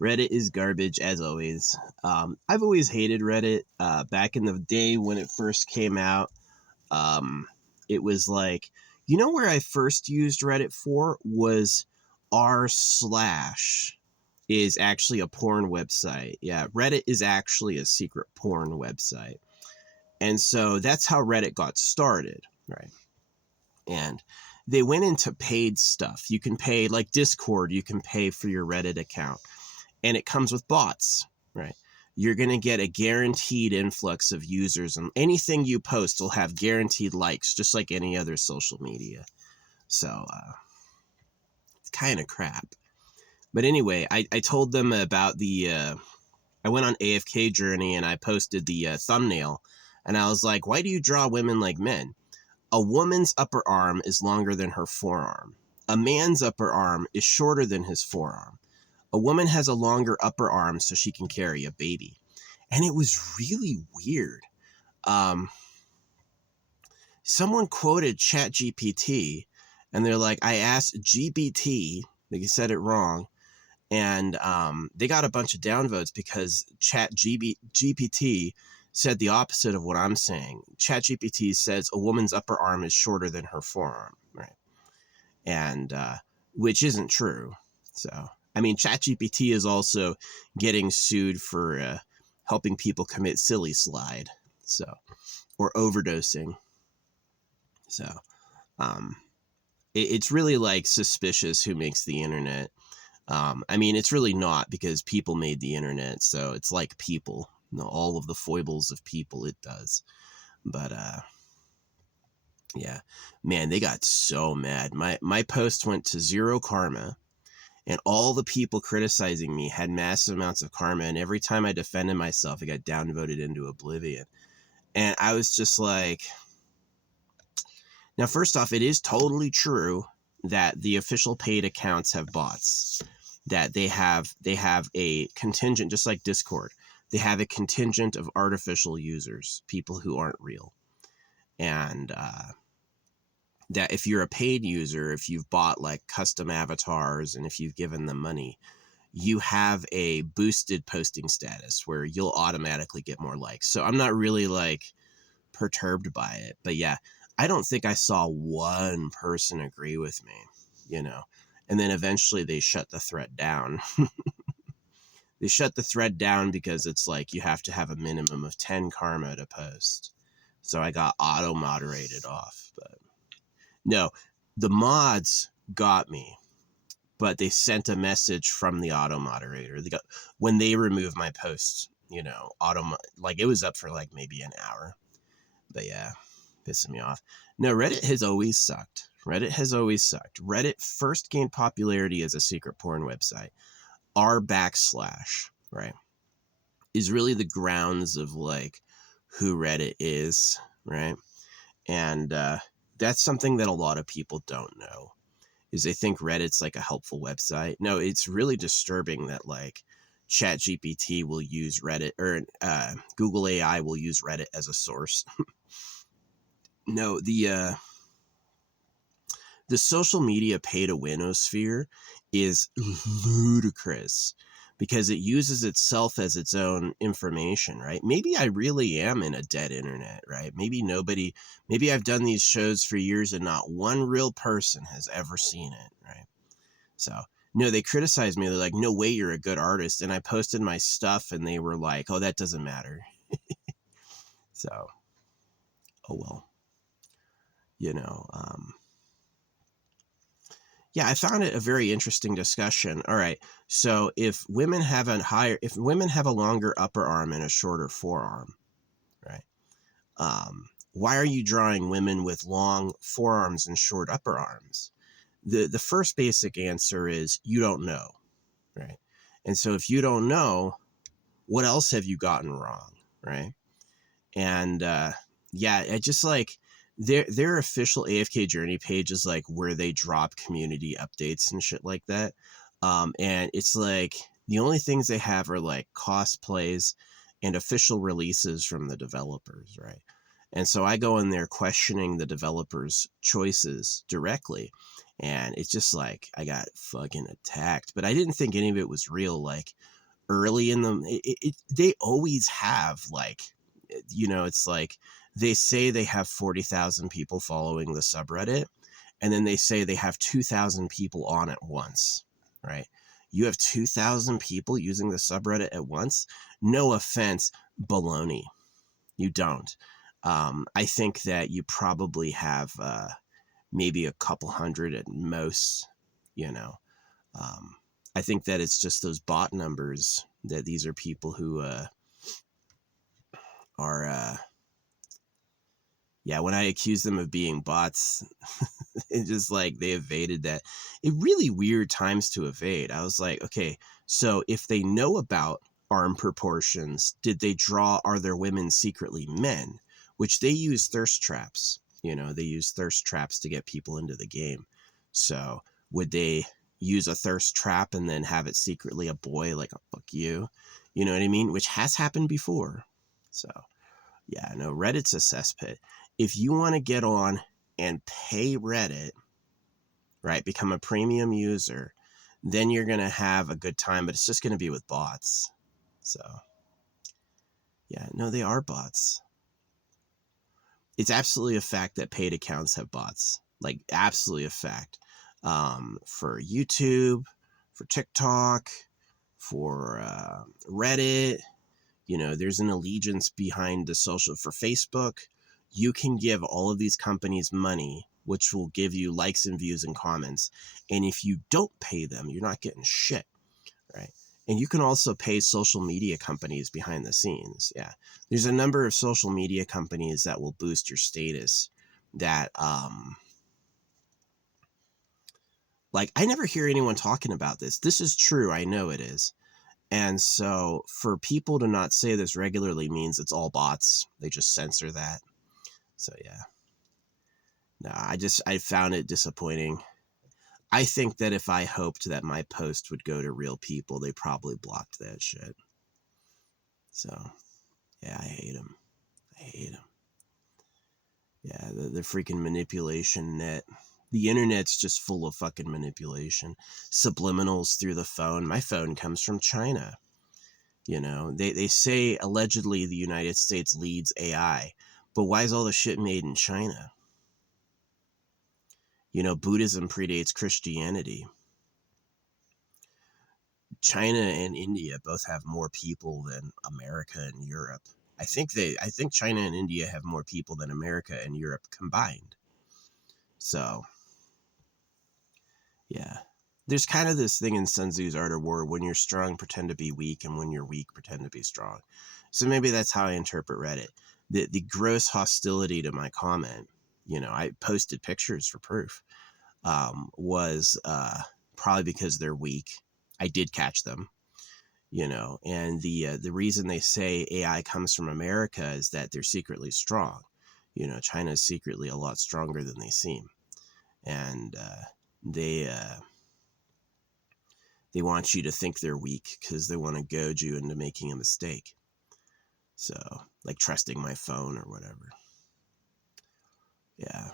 Reddit is garbage as always. I've always hated Reddit. Back in the day when it first came out, um, it was like, where I first used Reddit for was r slash is actually a porn website. Yeah, Reddit is actually a secret porn website. And so that's how Reddit got started, right? And they went into paid stuff. You can pay, like Discord, you can pay for your Reddit account, and it comes with bots, right? You're going to get a guaranteed influx of users, and anything you post will have guaranteed likes, just like any other social media. So it's kind of crap. But anyway, I told them about I went on AFK Journey and I posted the thumbnail, and I was like, why do you draw women like men? A woman's upper arm is longer than her forearm. A man's upper arm is shorter than his forearm. A woman has a longer upper arm so she can carry a baby. And it was really weird. Someone quoted ChatGPT, and they're like, I asked GBT, they said it wrong, and they got a bunch of downvotes because ChatGPT said the opposite of what I'm saying. ChatGPT says a woman's upper arm is shorter than her forearm, right? And which isn't true. So, I mean, ChatGPT is also getting sued for helping people commit silly slide, so, or overdosing. So, it's really like suspicious who makes the internet. I mean, it's really not, because people made the internet, so it's like people, all of the foibles of people it does. But yeah, man, they got so mad. My post went to 0 karma, and all the people criticizing me had massive amounts of karma, and every time I defended myself, I got downvoted into oblivion. And I was just like, now, first off, it is totally true that the official paid accounts have bots, that they have a contingent, just like Discord. They have a contingent of artificial users, people who aren't real. And that if you're a paid user, if you've bought like custom avatars and if you've given them money, you have a boosted posting status where you'll automatically get more likes. So I'm not really like perturbed by it. But yeah, I don't think I saw one person agree with me, And then eventually they shut the thread down. They shut the thread down because it's like you have to have a minimum of 10 karma to post. So I got auto moderated off. But no, the mods got me, but they sent a message from the auto moderator. When they removed my post, like it was up for like maybe an hour. But yeah, pissing me off. No, Reddit has always sucked. Reddit first gained popularity as a secret porn website. r/, right, is really the grounds of like who Reddit is, right? And that's something that a lot of people don't know, is they think Reddit's like a helpful website. No, it's really disturbing that like ChatGPT will use Reddit, or Google AI will use Reddit as a source. No, the social media pay-to-winosphere is ludicrous because it uses itself as its own information, right? Maybe I really am in a dead internet, right? Maybe I've done these shows for years and not one real person has ever seen it, right? So, no, they criticized me. They're like, no way, you're a good artist. And I posted my stuff and they were like, oh, that doesn't matter. So, oh well, yeah, I found it a very interesting discussion. All right. So if women have a longer upper arm and a shorter forearm, right? Why are you drawing women with long forearms and short upper arms? The first basic answer is you don't know, right? And so if you don't know, what else have you gotten wrong, right? And yeah, I just like their official AFK Journey page is like where they drop community updates and shit like that. And it's like the only things they have are like cosplays and official releases from the developers, right? And so I go in there questioning the developers' choices directly. And it's just like I got fucking attacked, but I didn't think any of it was real. Like early in the, they always have like, it's like they say they have 40,000 people following the subreddit, and then they say they have 2,000 people on at once, right? You have 2,000 people using the subreddit at once? No offense, baloney. You don't. I think that you probably have maybe a couple hundred at most, you know. I think that it's just those bot numbers, that these are people who are, yeah, when I accuse them of being bots, it's just like they evaded that. It really weird times to evade. I was like, okay, so if they know about arm proportions, are their women secretly men? Which they use thirst traps. They use thirst traps to get people into the game. So would they use a thirst trap and then have it secretly a boy, like, oh, fuck you? You know what I mean? Which has happened before. So yeah, no, Reddit's a cesspit. If you want to get on and pay Reddit, right, become a premium user, then you're going to have a good time, but it's just going to be with bots. So yeah, no, they are bots. It's absolutely a fact that paid accounts have bots, like absolutely a fact. For YouTube, for TikTok, for Reddit, there's an allegiance behind the social. For Facebook, you can give all of these companies money, which will give you likes and views and comments. And if you don't pay them, you're not getting shit, right? And you can also pay social media companies behind the scenes. Yeah. There's a number of social media companies that will boost your status that, like, I never hear anyone talking about this. This is true. I know it is. And so for people to not say this regularly means it's all bots. They just censor that. So yeah. No, I found it disappointing. I think that if I hoped that my post would go to real people, they probably blocked that shit. So yeah, I hate them. I hate them. Yeah, the freaking manipulation net. The internet's just full of fucking manipulation. Subliminals through the phone. My phone comes from China. They say allegedly the United States leads AI, but why is all the shit made in China? Buddhism predates Christianity. China and India both have more people than America and Europe. I think China and India have more people than America and Europe combined. So, yeah. There's kind of this thing in Sun Tzu's Art of War: when you're strong, pretend to be weak, and when you're weak, pretend to be strong. So maybe that's how I interpret Reddit. The gross hostility to my comment, I posted pictures for proof, was probably because they're weak. I did catch them, and the reason they say AI comes from America is that they're secretly strong. China is secretly a lot stronger than they seem, and they want you to think they're weak because they want to goad you into making a mistake. So, like trusting my phone or whatever. Yeah.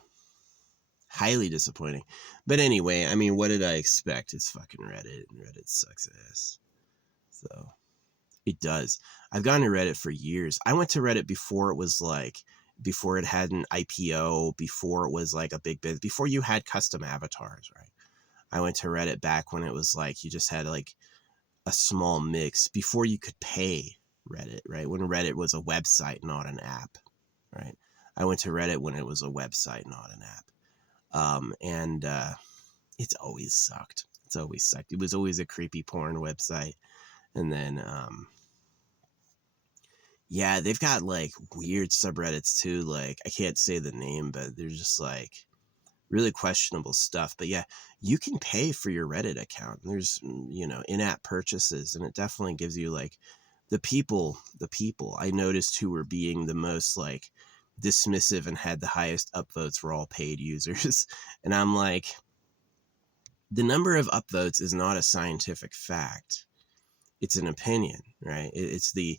Highly disappointing. But anyway, I mean, what did I expect? It's fucking Reddit, and Reddit sucks ass. So, it does. I've gone to Reddit for years. I went to Reddit before it had an IPO, before it was like a big biz, before you had custom avatars, right? I went to Reddit back when it was like you just had like a small mix, before you could pay Reddit, right? When Reddit was a website, not an app, right? I went to Reddit when it was a website, not an app. And it's always sucked. It's always sucked. It was always a creepy porn website. And then, yeah, they've got like weird subreddits too. Like, I can't say the name, but they're just like really questionable stuff. But yeah, you can pay for your Reddit account. There's, in-app purchases, and it definitely gives you like the people I noticed who were being the most like dismissive and had the highest upvotes were all paid users. And I'm like, the number of upvotes is not a scientific fact. It's an opinion, right? It's they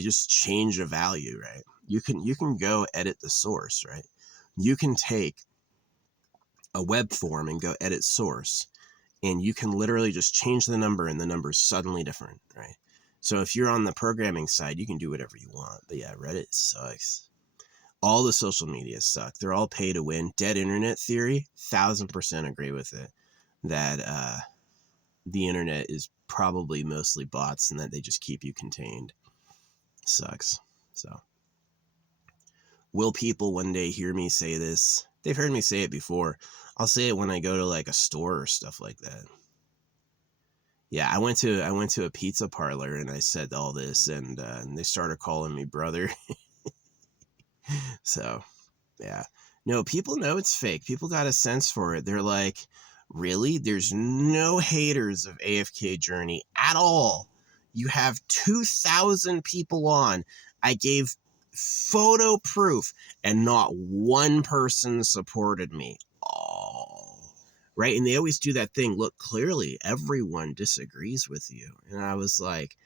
just change a value, right? You can go edit the source, right? You can take a web form and go edit source, and you can literally just change the number and the number's suddenly different, right? So if you're on the programming side, you can do whatever you want. But yeah, Reddit sucks. All the social media suck. They're all pay to win. Dead internet theory, 1000% agree with it. That the internet is probably mostly bots and that they just keep you contained. Sucks. So, will people one day hear me say this? They've heard me say it before. I'll say it when I go to like a store or stuff like that. Yeah, I went to a pizza parlor and I said all this, and they started calling me brother. So, yeah. No, people know it's fake. People got a sense for it. They're like, really? There's no haters of AFK Journey at all. You have 2,000 people on. I gave photo proof and not one person supported me. Oh, right. And they always do that thing. Look, clearly everyone disagrees with you. And I was like,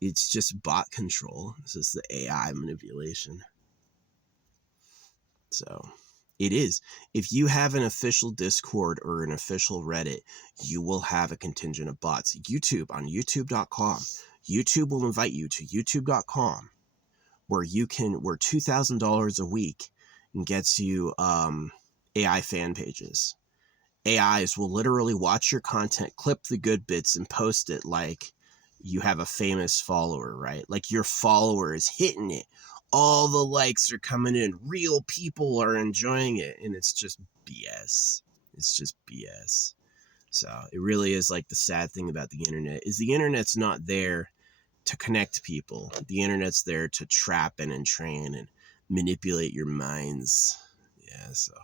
it's just bot control. This is the AI manipulation. So it is. If you have an official Discord or an official Reddit, you will have a contingent of bots. YouTube, on youtube.com, YouTube will invite you to youtube.com where $2,000 a week gets you AI fan pages. AIs will literally watch your content, clip the good bits, and post it like you have a famous follower, right? Like your follower is hitting it. All the likes are coming in. Real people are enjoying it. And it's just BS. It's just BS. So it really is like the sad thing about the internet is the internet's not there to connect people. The internet's there to trap and entrain and manipulate your minds. Yeah, so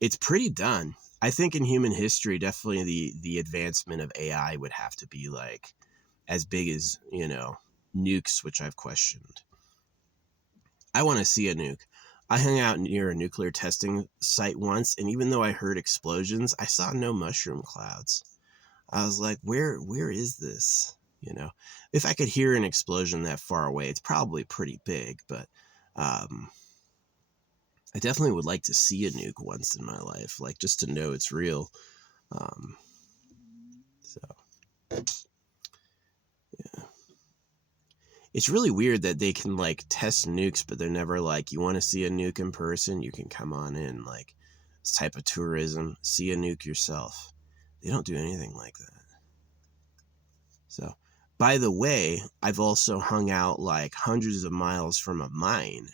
it's pretty done. I think in human history, definitely the advancement of AI would have to be like as big as, nukes, which I've questioned. I want to see a nuke. I hung out near a nuclear testing site once, and even though I heard explosions, I saw no mushroom clouds. I was like, where is this? If I could hear an explosion that far away, it's probably pretty big, but I definitely would like to see a nuke once in my life, like just to know it's real. So, yeah. It's really weird that they can like test nukes, but they're never like, you want to see a nuke in person? You can come on in, like this type of tourism, see a nuke yourself. They don't do anything like that. So, by the way, I've also hung out like hundreds of miles from a mine,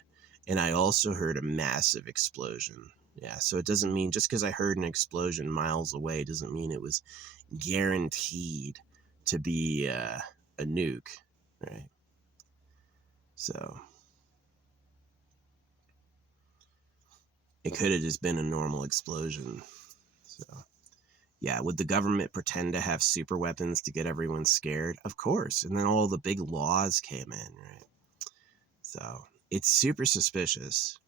and I also heard a massive explosion. Yeah, so it doesn't mean just because I heard an explosion miles away doesn't mean it was guaranteed to be a nuke, right? So it could have just been a normal explosion. So yeah, would the government pretend to have super weapons to get everyone scared? Of course. And then all the big laws came in, right? So it's super suspicious.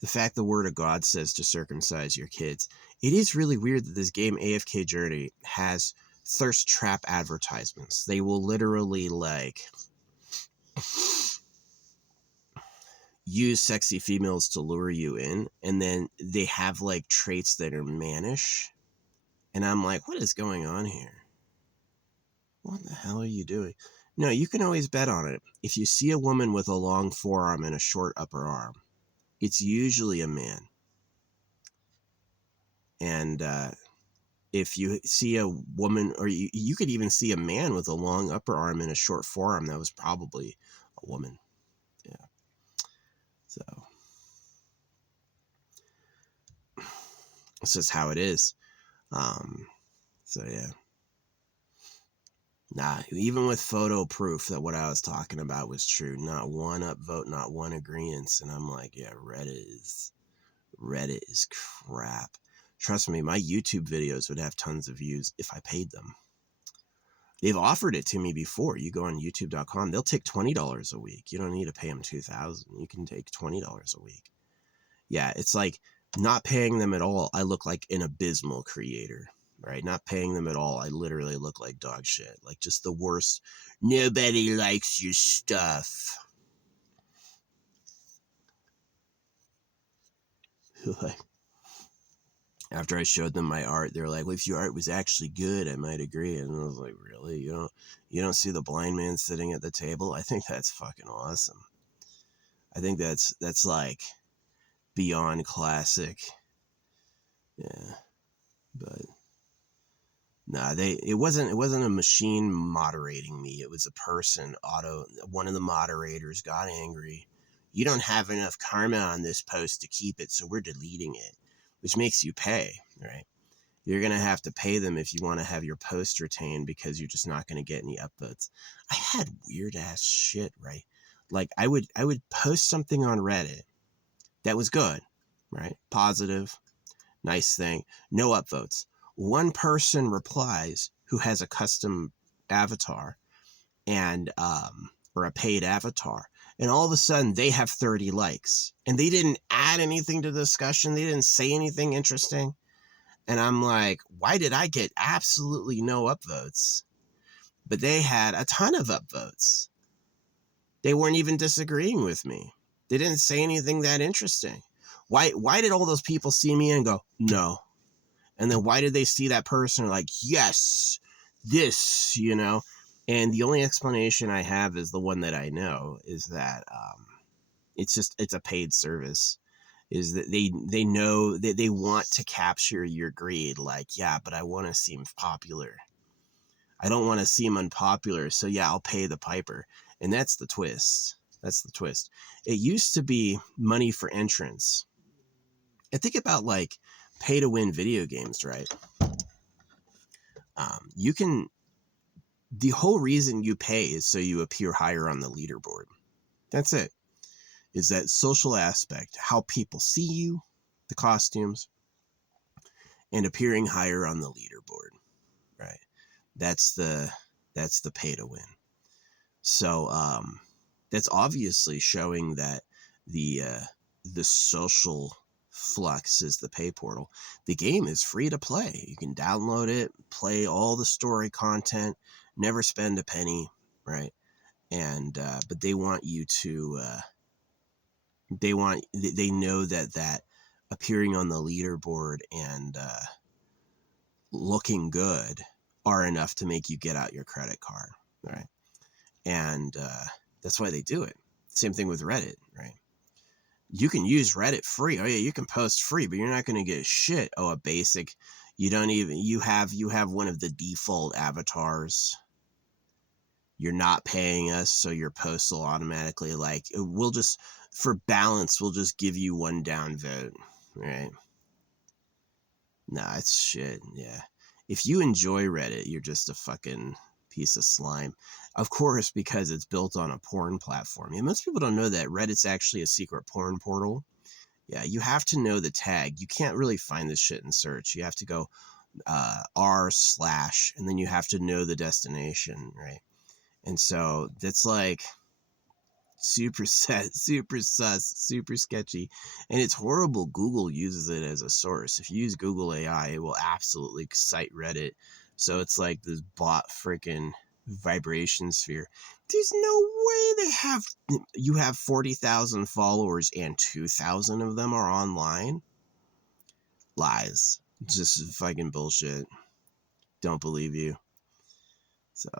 The fact the word of God says to circumcise your kids. It is really weird that this game AFK Journey has thirst trap advertisements. They will literally like use sexy females to lure you in, and then they have like traits that are mannish. And I'm like, what is going on here? What the hell are you doing? No, you can always bet on it. If you see a woman with a long forearm and a short upper arm, it's usually a man. And if you see a woman, or you could even see a man with a long upper arm and a short forearm, that was probably a woman. Yeah. So it's just how it is. So yeah. Nah, even with photo proof that what I was talking about was true, not one upvote, not one agreement. And I'm like, yeah, Reddit is crap. Trust me, my YouTube videos would have tons of views if I paid them. They've offered it to me before. You go on youtube.com, they'll take $20 a week. You don't need to pay them $2,000. You can take $20 a week. Yeah, it's like not paying them at all. I look like an abysmal creator, right? Not paying them at all. I literally look like dog shit. Like just the worst. Nobody likes your stuff. After I showed them my art, they were like, well, if your art was actually good, I might agree. And I was like, really? You don't see the blind man sitting at the table? I think that's fucking awesome. I think that's like beyond classic. Yeah. But nah, it wasn't a machine moderating me. It was a person. One of the moderators got angry. You don't have enough karma on this post to keep it, so we're deleting it, which makes you pay, right? You're going to have to pay them if you want to have your post retained, because you're just not going to get any upvotes. I had weird ass shit, right? Like I would post something on Reddit that was good, right? Positive, nice thing, no upvotes. One person replies who has a custom avatar and or a paid avatar, and all of a sudden they have 30 likes, and they didn't add anything to the discussion. They didn't say anything interesting. And I'm like, why did I get absolutely no upvotes? But they had a ton of upvotes. They weren't even disagreeing with me. They didn't say anything that interesting. Why did all those people see me and go, no? And then why did they see that person like, yes, this, And the only explanation I have is the one that I know, is that it's a paid service. Is that they know that they want to capture your greed. Like, yeah, but I want to seem popular. I don't want to seem unpopular. So yeah, I'll pay the piper. And that's the twist. That's the twist. It used to be money for entrance. And think about like pay to win video games, right? The whole reason you pay is so you appear higher on the leaderboard. That's it. Is that social aspect, how people see you, the costumes, and appearing higher on the leaderboard, right? That's the pay to win. So that's obviously showing that the social flux is the pay portal. The game is free to play. You can download it, play all the story content, never spend a penny, right? And but they want you to they know that appearing on the leaderboard and looking good are enough to make you get out your credit card, right? And that's why they do it. Same thing with Reddit, right? You can use Reddit free. Oh yeah, you can post free, but you're not going to get shit. Oh, a basic. You don't even. You have one of the default avatars. You're not paying us, so your posts will automatically we'll just, for balance, we'll just give you one downvote, right? Nah, it's shit. Yeah. If you enjoy Reddit, you're just a fucking piece of slime. Of course, because it's built on a porn platform. Yeah, most people don't know that Reddit's actually a secret porn portal. Yeah, you have to know the tag. You can't really find this shit in search. You have to go r/, and then you have to know the destination, right? And so that's like super sus, super sketchy, and it's horrible. Google uses it as a source. If you use Google AI, it will absolutely cite Reddit. So it's like this bot freaking vibration sphere. There's no way you have 40,000 followers and 2,000 of them are online. Lies. Just fucking bullshit. Don't believe you. So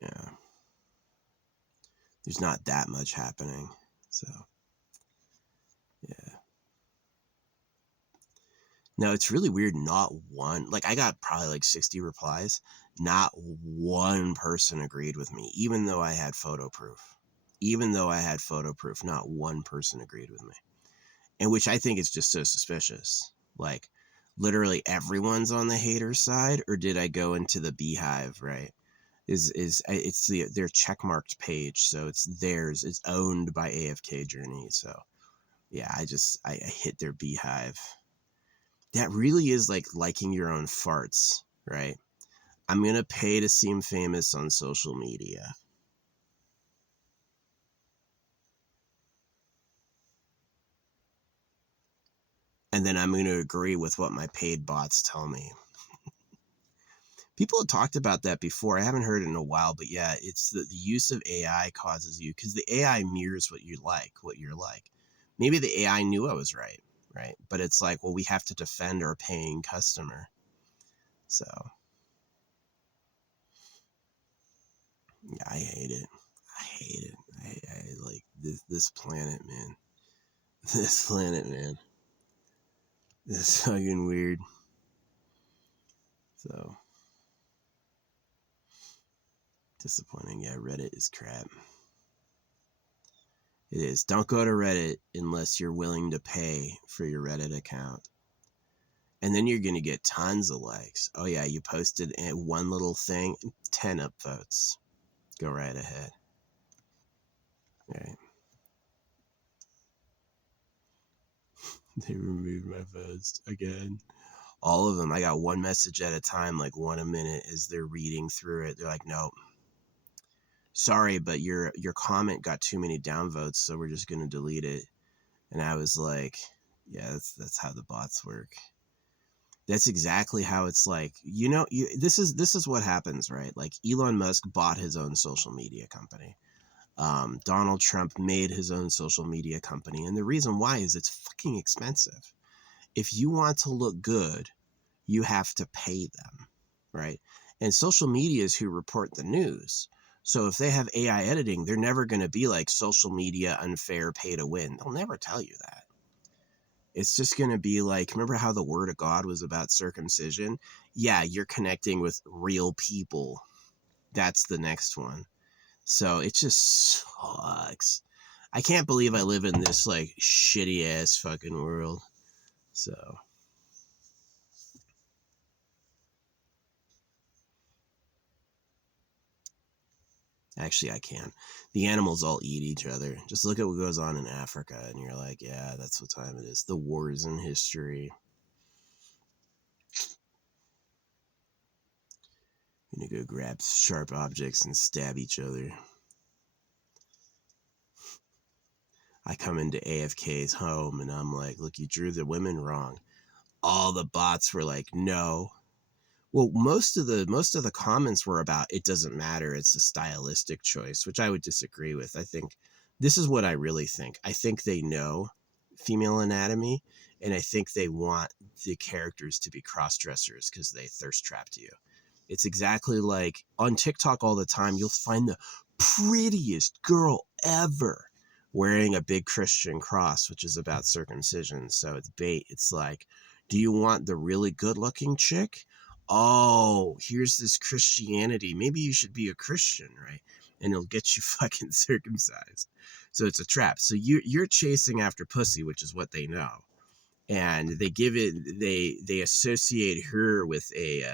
yeah, there's not that much happening. So yeah. No, it's really weird. Not one, I got probably like 60 replies. Not one person agreed with me, even though I had photo proof. Not one person agreed with me. And which I think is just so suspicious. Like, literally everyone's on the hater side, or did I go into the beehive, right? It's their checkmarked page, so it's theirs. It's owned by AFK Journey. So yeah, I hit their beehive. That really is like liking your own farts, right? I'm gonna pay to seem famous on social media. And then I'm gonna agree with what my paid bots tell me. People have talked about that before. I haven't heard it in a while, but yeah, it's the use of AI causes you, because the AI mirrors what you're like. Maybe the AI knew I was right, right? But it's like, well, we have to defend our paying customer. So yeah, I hate it. I hate it. I like this planet, man. This planet, man. This is fucking weird. So disappointing. Yeah, Reddit is crap. It is. Don't go to Reddit unless you're willing to pay for your Reddit account. And then you're going to get tons of likes. Oh, yeah, you posted one little thing, 10 upvotes. Go right ahead. All right. They removed my post again. All of them. I got one message at a time, like one a minute as they're reading through it. They're like, nope. Sorry, but your comment got too many downvotes, so we're just going to delete it. And I was like, yeah, that's how the bots work. That's exactly how it's like. This is what happens, right? Like Elon Musk bought his own social media company. Donald Trump made his own social media company, and the reason why is it's fucking expensive. If you want to look good, you have to pay them, right? And social media is who report the news. So if they have AI editing, they're never going to be like social media unfair, pay to win. They'll never tell you that. It's just going to be like, remember how the word of God was about circumcision? Yeah, you're connecting with real people. That's the next one. So it just sucks. I can't believe I live in this like shitty ass fucking world. So actually I can. The animals all eat each other. Just look at what goes on in Africa and you're like, yeah, that's what time it is. The wars in history. I'm gonna go grab sharp objects and stab each other. I come into AFK's home and I'm like, look, you drew the women wrong. All the bots were like, no. Well, most of the comments were about it doesn't matter, it's a stylistic choice, which I would disagree with. I think this is what I really think. I think they know female anatomy, and I think they want the characters to be cross dressers because they thirst trap you. It's exactly like on TikTok all the time, you'll find the prettiest girl ever wearing a big Christian cross, which is about circumcision. So it's bait. It's like, do you want the really good looking chick? Oh, here's this Christianity. Maybe you should be a Christian, right? And it'll get you fucking circumcised. So it's a trap. So you're chasing after pussy, which is what they know. And they give it, they associate her with a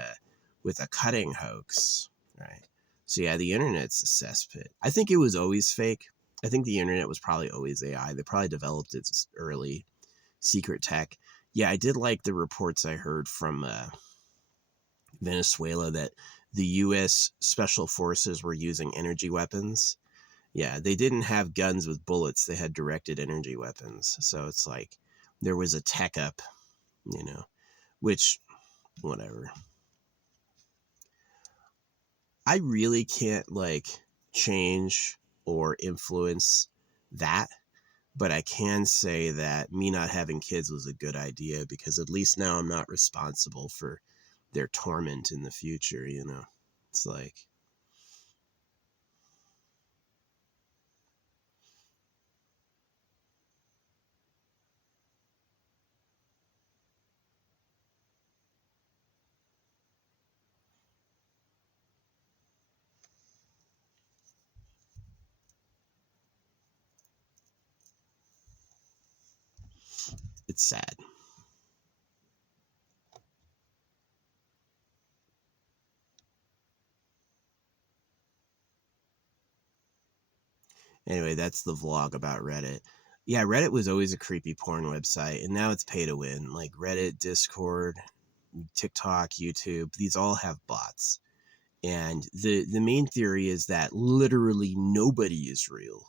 cutting hoax, right? So yeah, the internet's a cesspit. I think it was always fake. I think the internet was probably always AI. They probably developed its early secret tech. Yeah, I did like the reports I heard from Venezuela that the U.S. Special Forces were using energy weapons. Yeah, they didn't have guns with bullets. They had directed energy weapons. So it's like there was a tech up, which, whatever. I really can't like change or influence that, but I can say that me not having kids was a good idea because at least now I'm not responsible for their torment in the future. It's like, it's sad. Anyway, that's the vlog about Reddit. Yeah, Reddit was always a creepy porn website, and now it's pay to win. Like Reddit, Discord, TikTok, YouTube, these all have bots. And the main theory is that literally nobody is real,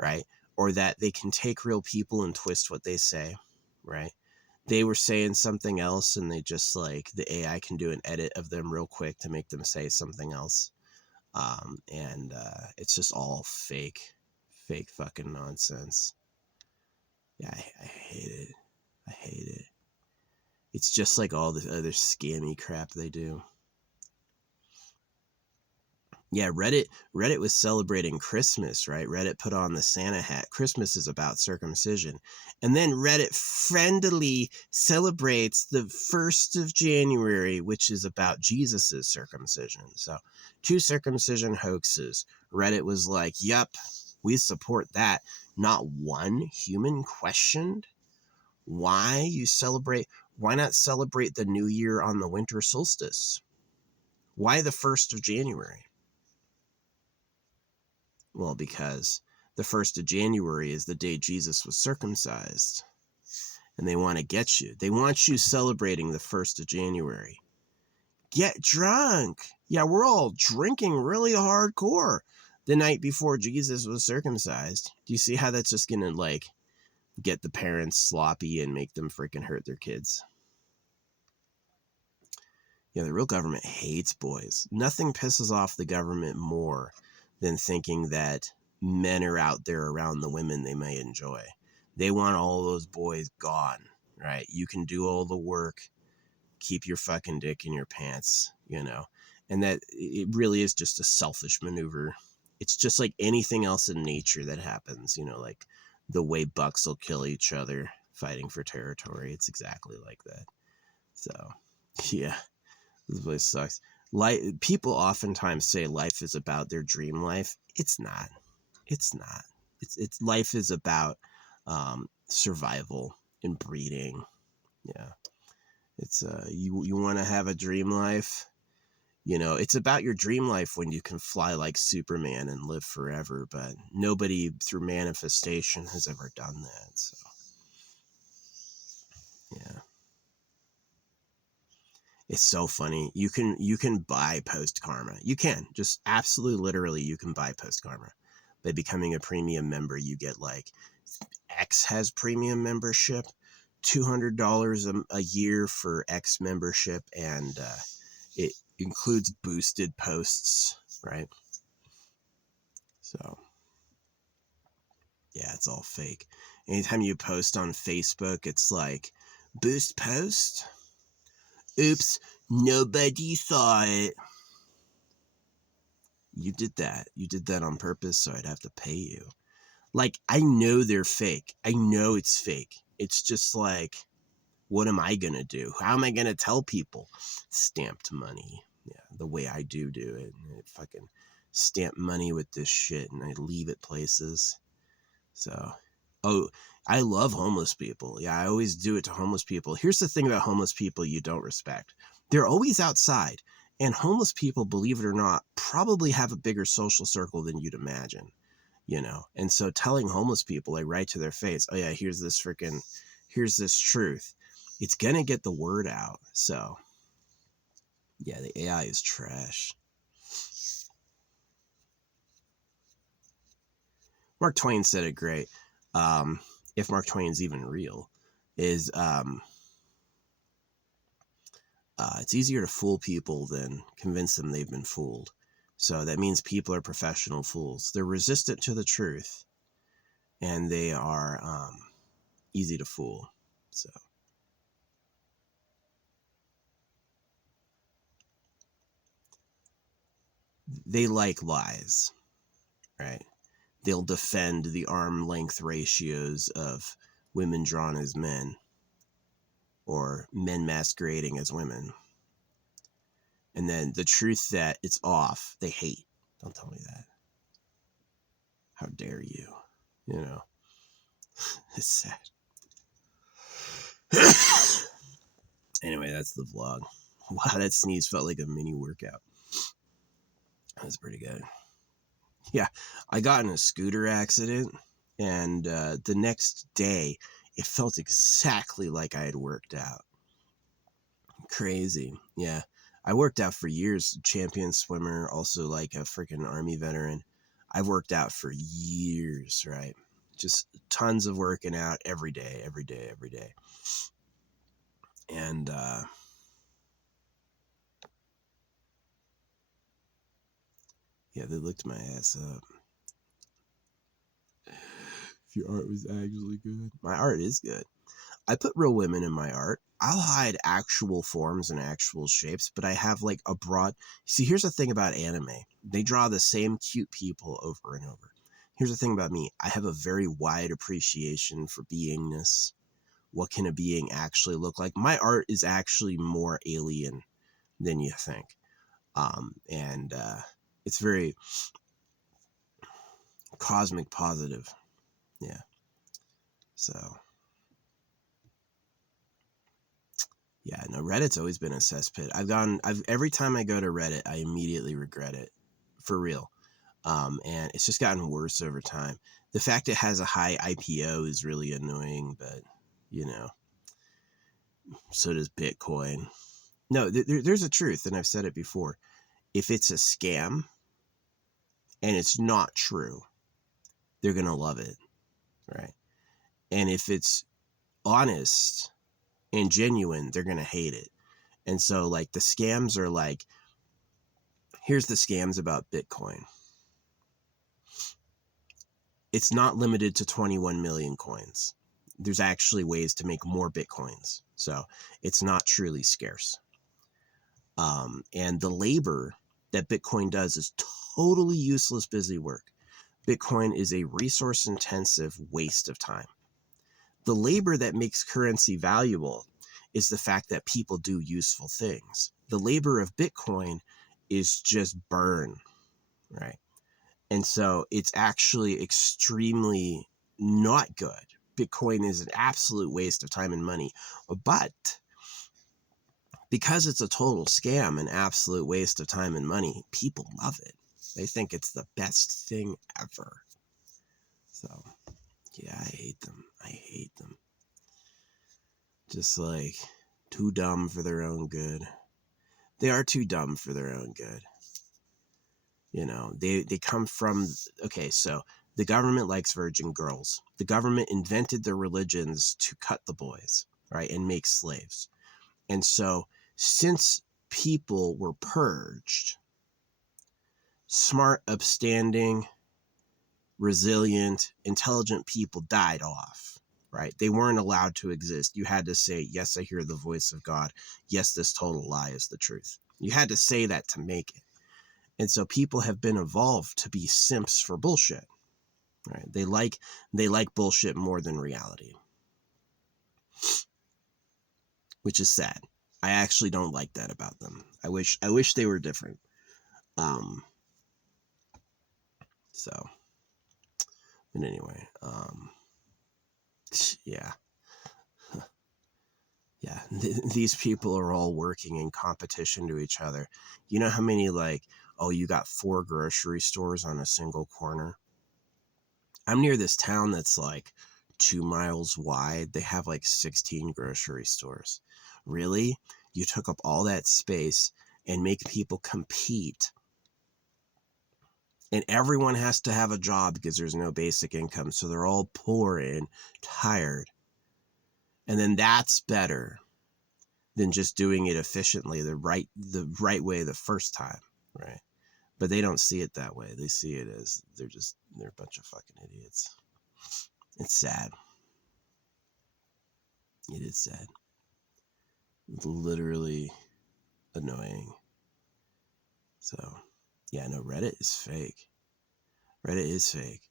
right? Or that they can take real people and twist what they say, right? They were saying something else and they just like the AI can do an edit of them real quick to make them say something else. And it's just all fake fucking nonsense. Yeah, I hate it. I hate it. It's just like all the other scammy crap they do. Yeah, Reddit was celebrating Christmas, right? Reddit put on the Santa hat. Christmas is about circumcision. And then Reddit friendly celebrates the 1st of January, which is about Jesus's circumcision. So, two circumcision hoaxes. Reddit was like, "Yep, we support that." Not one human questioned why you celebrate. Why not celebrate the new year on the winter solstice? Why the 1st of January? Well, because the 1st of January is the day Jesus was circumcised. And they want to get you. They want you celebrating the 1st of January. Get drunk. Yeah, we're all drinking really hardcore the night before Jesus was circumcised. Do you see how that's just going to, like, get the parents sloppy and make them freaking hurt their kids? Yeah, the real government hates boys. Nothing pisses off the government more than thinking that men are out there around the women they may enjoy. They want all those boys gone, right? You can do all the work, keep your fucking dick in your pants, you know? And that it really is just a selfish maneuver. It's just like anything else in nature that happens, you know, like the way bucks will kill each other fighting for territory. It's exactly like that. So, yeah. This place sucks. People oftentimes say life is about their dream life. It's not. It's not. It's life is about survival and breeding. Yeah. It's you want to have a dream life. You know, it's about your dream life when you can fly like Superman and live forever. But nobody through manifestation has ever done that. So yeah. It's so funny. You can buy post karma. You can just absolutely literally you can buy post karma. By becoming a premium member, you get like X has premium membership, $200 a year for X membership, and it includes boosted posts, right? So yeah, it's all fake. Anytime you post on Facebook, it's like boost post. Oops, nobody saw it. You did that. You did that on purpose, so I'd have to pay you. Like, I know they're fake. I know it's fake. It's just like, what am I going to do? How am I going to tell people? Stamped money. Yeah, the way I do it. I fucking stamp money with this shit and I leave it places. So, oh, I love homeless people. Yeah, I always do it to homeless people. Here's the thing about homeless people you don't respect. They're always outside. And homeless people, believe it or not, probably have a bigger social circle than you'd imagine, you know? And so telling homeless people, like right to their face, oh yeah, here's this truth. It's going to get the word out. So yeah, the AI is trash. Mark Twain said it great. If Mark Twain's even real, is it's easier to fool people than convince them they've been fooled. So that means people are professional fools. They're resistant to the truth, and they are easy to fool. So they like lies, right? They'll defend the arm length ratios of women drawn as men or men masquerading as women. And then the truth that it's off, they hate. Don't tell me that. How dare you? You know, it's sad. Anyway, that's the vlog. Wow, that sneeze felt like a mini workout. That's pretty good. Yeah, I got in a scooter accident, and the next day, it felt exactly like I had worked out. Crazy. Yeah. I worked out for years, champion swimmer, also like a freaking Army veteran. I've worked out for years, right? Just tons of working out every day, every day, every day. And yeah, they looked my ass up. if your art was actually good. My art is good. I put real women in my art. I'll hide actual forms and actual shapes, but I have like a broad. See, here's the thing about anime. They draw the same cute people over and over. Here's the thing about me. I have a very wide appreciation for beingness. What can a being actually look like? My art is actually more alien than you think. And it's very cosmic positive. Yeah. So, yeah, no, Reddit's always been a cesspit. Every time I go to Reddit, I immediately regret it, for real. And it's just gotten worse over time. The fact it has a high IPO is really annoying, but, you know, so does Bitcoin. No, there's a truth, and I've said it before. If it's a scam and it's not true, they're going to love it, right? And if it's honest and genuine, they're going to hate it. And so, like, the scams are like, here's the scams about Bitcoin. It's not limited to 21 million coins. There's actually ways to make more Bitcoins. So it's not truly scarce. And the labor that Bitcoin does is totally useless busy work. Bitcoin is a resource intensive waste of time. The labor that makes currency valuable is the fact that people do useful things. The labor of Bitcoin is just burn, right? And so it's actually extremely not good. Bitcoin is an absolute waste of time and money. But because it's a total scam, an absolute waste of time and money, people love it. They think it's the best thing ever. So, yeah, I hate them. I hate them. Just like too dumb for their own good. They are too dumb for their own good. You know, they come from, okay, so the government likes virgin girls. The government invented their religions to cut the boys, right, and make slaves. And so since people were purged, smart, upstanding, resilient, intelligent people died off, right? They weren't allowed to exist. You had to say, yes, I hear the voice of God. Yes, this total lie is the truth. You had to say that to make it. And so people have been evolved to be simps for bullshit, right? They like bullshit more than reality, which is sad. I actually don't like that about them. I wish they were different. So, but anyway, yeah. Yeah, these people are all working in competition to each other. You know how many, like, oh, you got 4 grocery stores on a single corner? I'm near this town that's like 2 miles wide. They have like 16 grocery stores. Really? You took up all that space and make people compete. And everyone has to have a job because there's no basic income. So they're all poor and tired. And then that's better than just doing it efficiently the right way the first time, right? But they don't see it that way. They see it as they're a bunch of fucking idiots. It's sad. It is sad. It's literally annoying. So, yeah, no, Reddit is fake. Reddit is fake.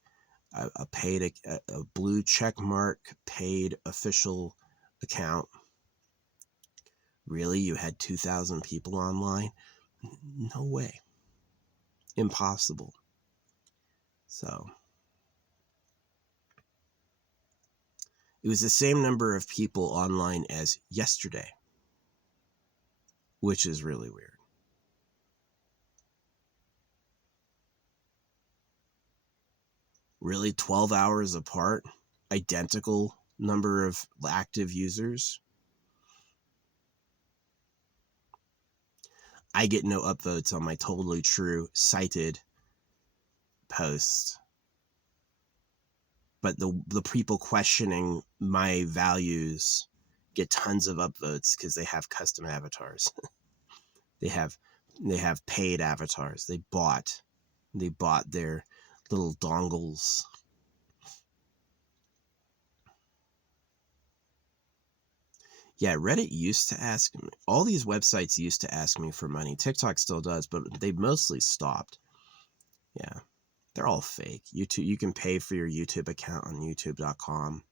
A paid a blue check mark paid official account. Really? You had 2,000 people online? No way. Impossible. So, it was the same number of people online as yesterday, which is really weird. Really, 12 hours apart, identical number of active users. I get no upvotes on my totally true cited posts. But the people questioning my values get tons of upvotes because they have custom avatars. they have paid avatars. They bought their little dongles. Yeah, Reddit used to ask me, all these websites used to ask me for money. TikTok still does, but they mostly stopped. Yeah, they're all fake. YouTube, you can pay for your YouTube account on youtube.com.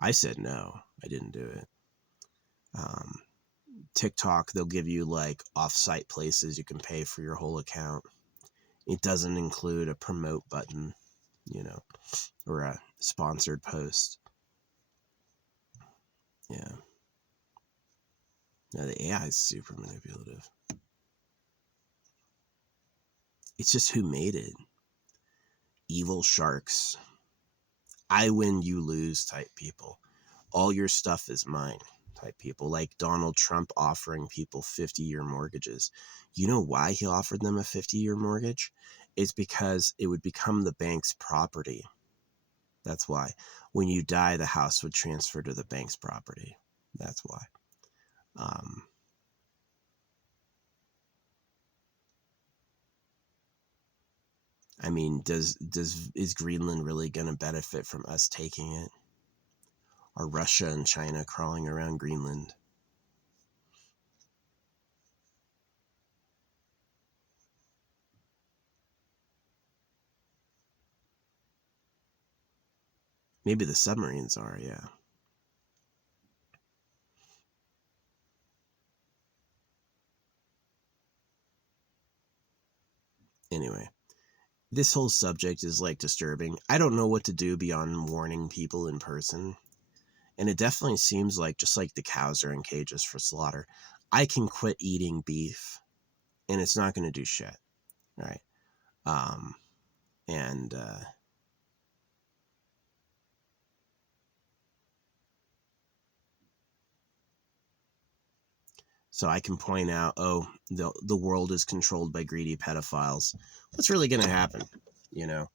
I said no, I didn't do it. Um, TikTok, they'll give you like off-site places you can pay for your whole account. It doesn't include a promote button, you know, or a sponsored post. Yeah. No, the AI is super manipulative. It's just who made it. Evil sharks. I win, you lose type people. All your stuff is mine type people. Like Donald Trump offering people 50-year mortgages. You know why he offered them a 50-year mortgage? It's because it would become the bank's property. That's why. When you die, the house would transfer to the bank's property. That's why. I mean, is Greenland really going to benefit from us taking it? Are Russia and China crawling around Greenland? Maybe the submarines are, yeah. Anyway, this whole subject is like disturbing. I don't know what to do beyond warning people in person. And it definitely seems like, just like the cows are in cages for slaughter, I can quit eating beef and it's not going to do shit. Right. Um, and, so I can point out, oh, the world is controlled by greedy pedophiles. What's really going to happen? You know,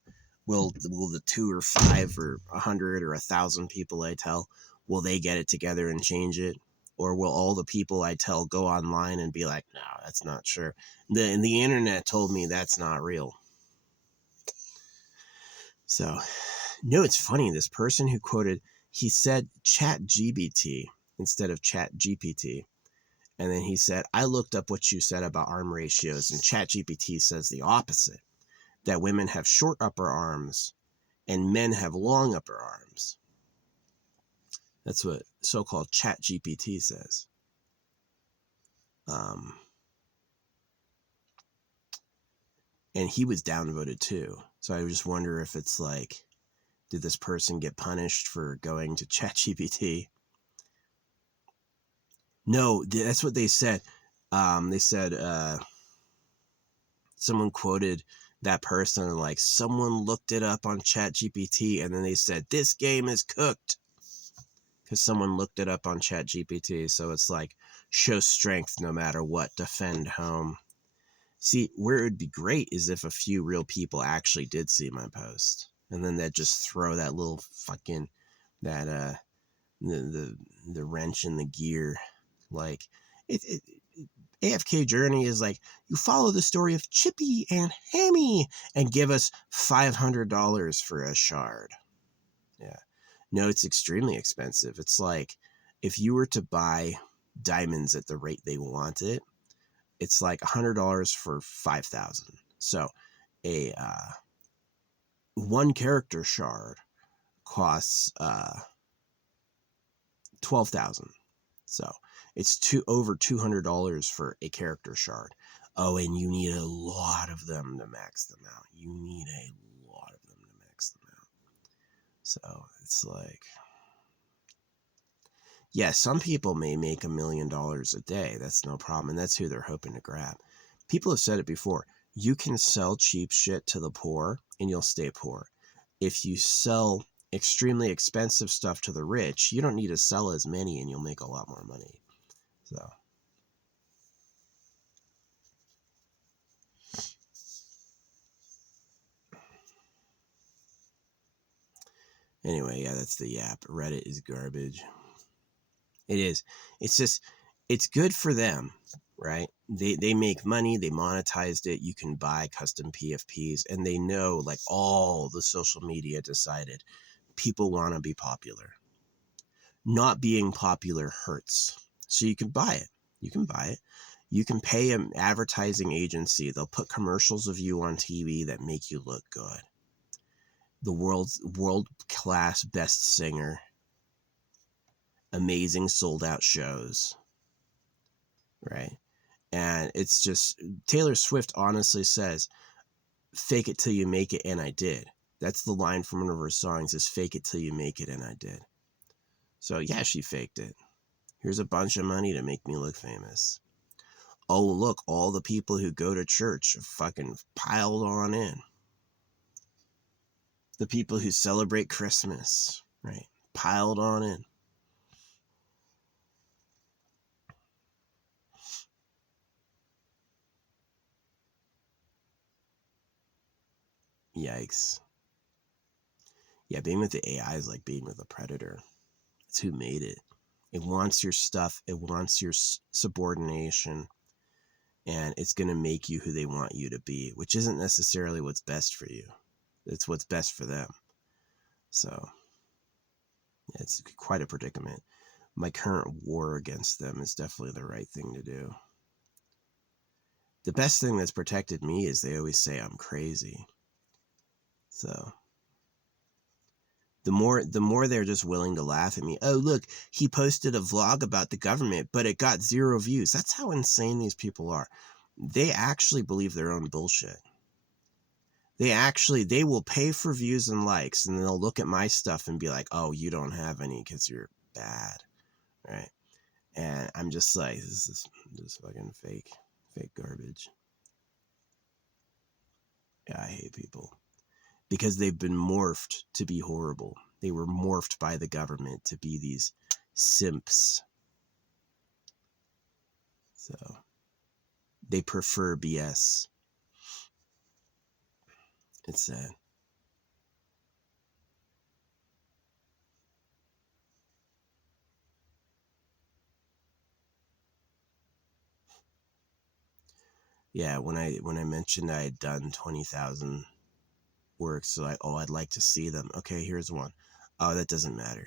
will the 2 or 5 or 100 or 1,000 people I tell, will they get it together and change it? Or will all the people I tell go online and be like, no, that's not sure. The internet told me that's not real. So, no, it's funny. This person who quoted, he said Chat GBT instead of Chat GPT. And then he said, I looked up what you said about arm ratios, and ChatGPT says the opposite, that women have short upper arms and men have long upper arms. That's what so-called ChatGPT says. And he was downvoted too. So I just wonder if it's like, did this person get punished for going to ChatGPT? No, that's what they said. They said someone quoted that person like, someone looked it up on ChatGPT and then they said, this game is cooked. Because someone looked it up on ChatGPT. So it's like, show strength no matter what, defend home. See, where it would be great is if a few real people actually did see my post. And then they'd just throw that little fucking, that, the wrench in the gear. Like, AFK Journey is like, you follow the story of Chippy and Hammy and give us $500 for a shard. Yeah. No, it's extremely expensive. It's like, if you were to buy diamonds at the rate they want it, it's like $100 for 5,000. So a one character shard costs 12,000. So it's over $200 for a character shard. Oh, and you need a lot of them to max them out. You need a lot of them to max them out. So it's like, yeah, some people may make $1 million a day. That's no problem. And that's who they're hoping to grab. People have said it before. You can sell cheap shit to the poor and you'll stay poor. If you sell extremely expensive stuff to the rich, you don't need to sell as many and you'll make a lot more money. So anyway, yeah, that's the yap. Reddit is garbage. It is. It's just, it's good for them, right? They make money, they monetized it, you can buy custom PFPs, and they know, like, all the social media decided people want to be popular. not being popular hurts. So you can buy it. You can buy it. You can pay an advertising agency. They'll put commercials of you on TV that make you look good. The world-class best singer. Amazing sold-out shows. Right? And it's just, Taylor Swift honestly says, fake it till you make it, and I did. That's the line from one of her songs, is fake it till you make it, and I did. So yeah, she faked it. Here's a bunch of money to make me look famous. Oh, look, all the people who go to church have fucking piled on in. The people who celebrate Christmas, right? Piled on in. Yikes. Yeah, being with the AI is like being with a predator. It's who made it. It wants your stuff. It wants your subordination. And it's going to make you who they want you to be, which isn't necessarily what's best for you. It's what's best for them. So it's quite a predicament. My current war against them is definitely the right thing to do. The best thing that's protected me is they always say I'm crazy. So the more they're just willing to laugh at me. Oh, look, he posted a vlog about the government, but it got 0 views. That's how insane these people are. They actually believe their own bullshit. They will pay for views and likes, and they'll look at my stuff and be like, oh, you don't have any because you're bad, right? And I'm just like, this is just fucking fake garbage. Yeah, I hate people. Because they've been morphed to be horrible. They were morphed by the government to be these simps. So they prefer BS. It's sad. Yeah, when I mentioned I had done 20,000 works, so I'd like to see them. Okay, here's one. Oh, that doesn't matter.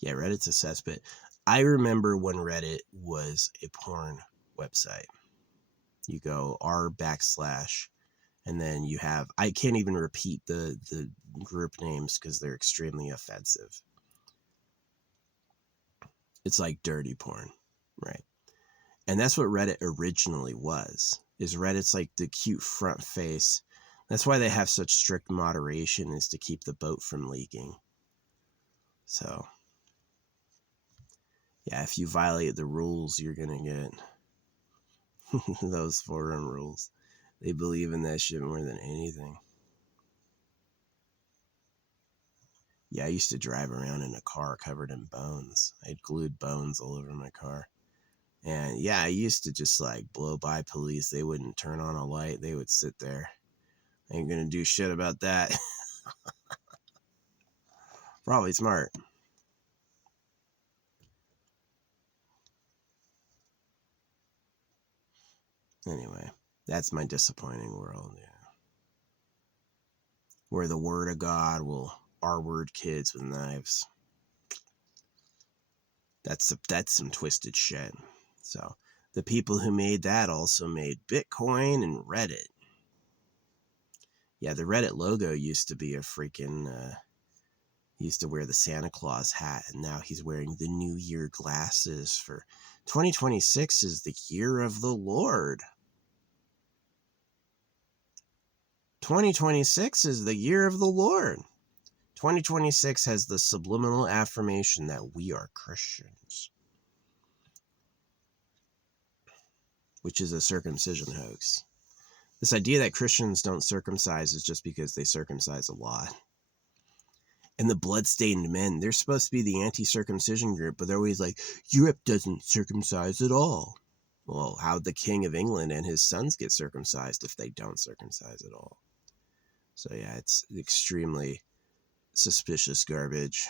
Yeah, Reddit's a cesspit. I remember when Reddit was a porn website. You go r/, and then you have, I can't even repeat the group names because they're extremely offensive. It's like dirty porn, right? And that's what Reddit originally was. Is Reddit's like the cute front face. That's why they have such strict moderation, is to keep the boat from leaking. So yeah, if you violate the rules, you're gonna get those forum rules. They believe in that shit more than anything. Yeah, I used to drive around in a car covered in bones. I had glued bones all over my car. And yeah, I used to just like blow by police. They wouldn't turn on a light. They would sit there. Ain't gonna do shit about that. Probably smart. Anyway, that's my disappointing world. Yeah. Where the word of God will R-word kids with knives. That's some twisted shit. So the people who made that also made Bitcoin and Reddit. Yeah, the Reddit logo used to be a freaking, he used to wear the Santa Claus hat, and now he's wearing the New Year glasses for 2026 is the year of the Lord. 2026 is the year of the Lord. 2026 has the subliminal affirmation that we are Christians, which is a circumcision hoax. This idea that Christians don't circumcise is just because they circumcise a lot. And the bloodstained men, they're supposed to be the anti-circumcision group, but they're always like, Europe doesn't circumcise at all. Well, how'd the King of England and his sons get circumcised if they don't circumcise at all? So yeah, it's extremely suspicious garbage.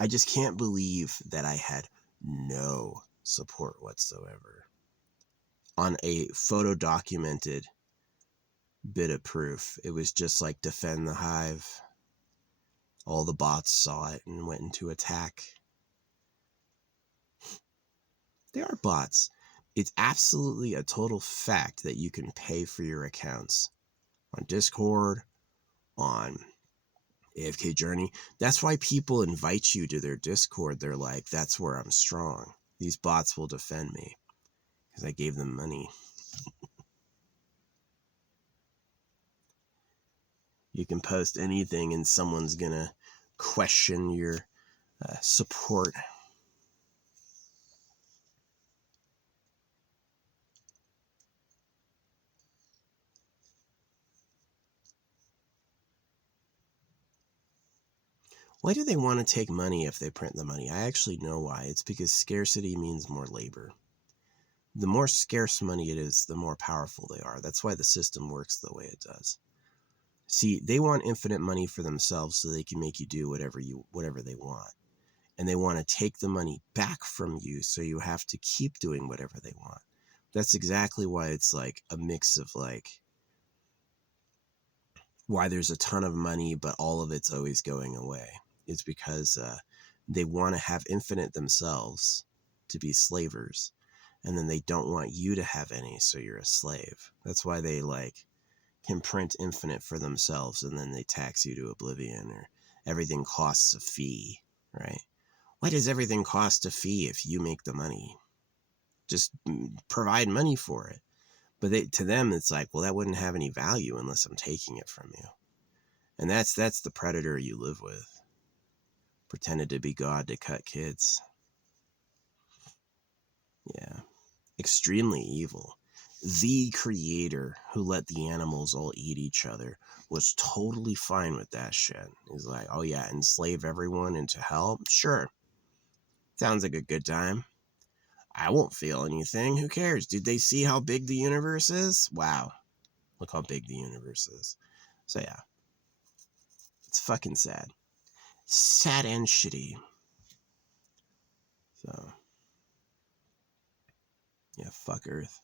I just can't believe that I had no support whatsoever on a photo documented bit of proof. It was just like defend the hive. All the bots saw it and went into attack. They are bots. It's absolutely a total fact that you can pay for your accounts on Discord, on AFK Journey. That's why people invite you to their Discord. They're like, that's where I'm strong. These bots will defend me because I gave them money. You can post anything and someone's gonna question your support. Why do they want to take money if they print the money? I actually know why. It's because scarcity means more labor. The more scarce money it is, the more powerful they are. That's why the system works the way it does. See, they want infinite money for themselves so they can make you do whatever they want. And they want to take the money back from you so you have to keep doing whatever they want. That's exactly why it's like a mix of like why there's a ton of money but all of it's always going away. It's because they want to have infinite themselves to be slavers, and then they don't want you to have any, so you're a slave. That's why they like can print infinite for themselves, and then they tax you to oblivion, or everything costs a fee, right? Why does everything cost a fee if you make the money? Just provide money for it. But to them, it's like, well, that wouldn't have any value unless I'm taking it from you. And that's the predator you live with. Pretended to be God to cut kids. Yeah. Extremely evil. The creator who let the animals all eat each other was totally fine with that shit. He's like, oh yeah, enslave everyone into hell? Sure. Sounds like a good time. I won't feel anything. Who cares? Did they see how big the universe is? Wow. Look how big the universe is. So yeah. It's fucking sad. Sad and shitty. So, yeah, fuck Earth.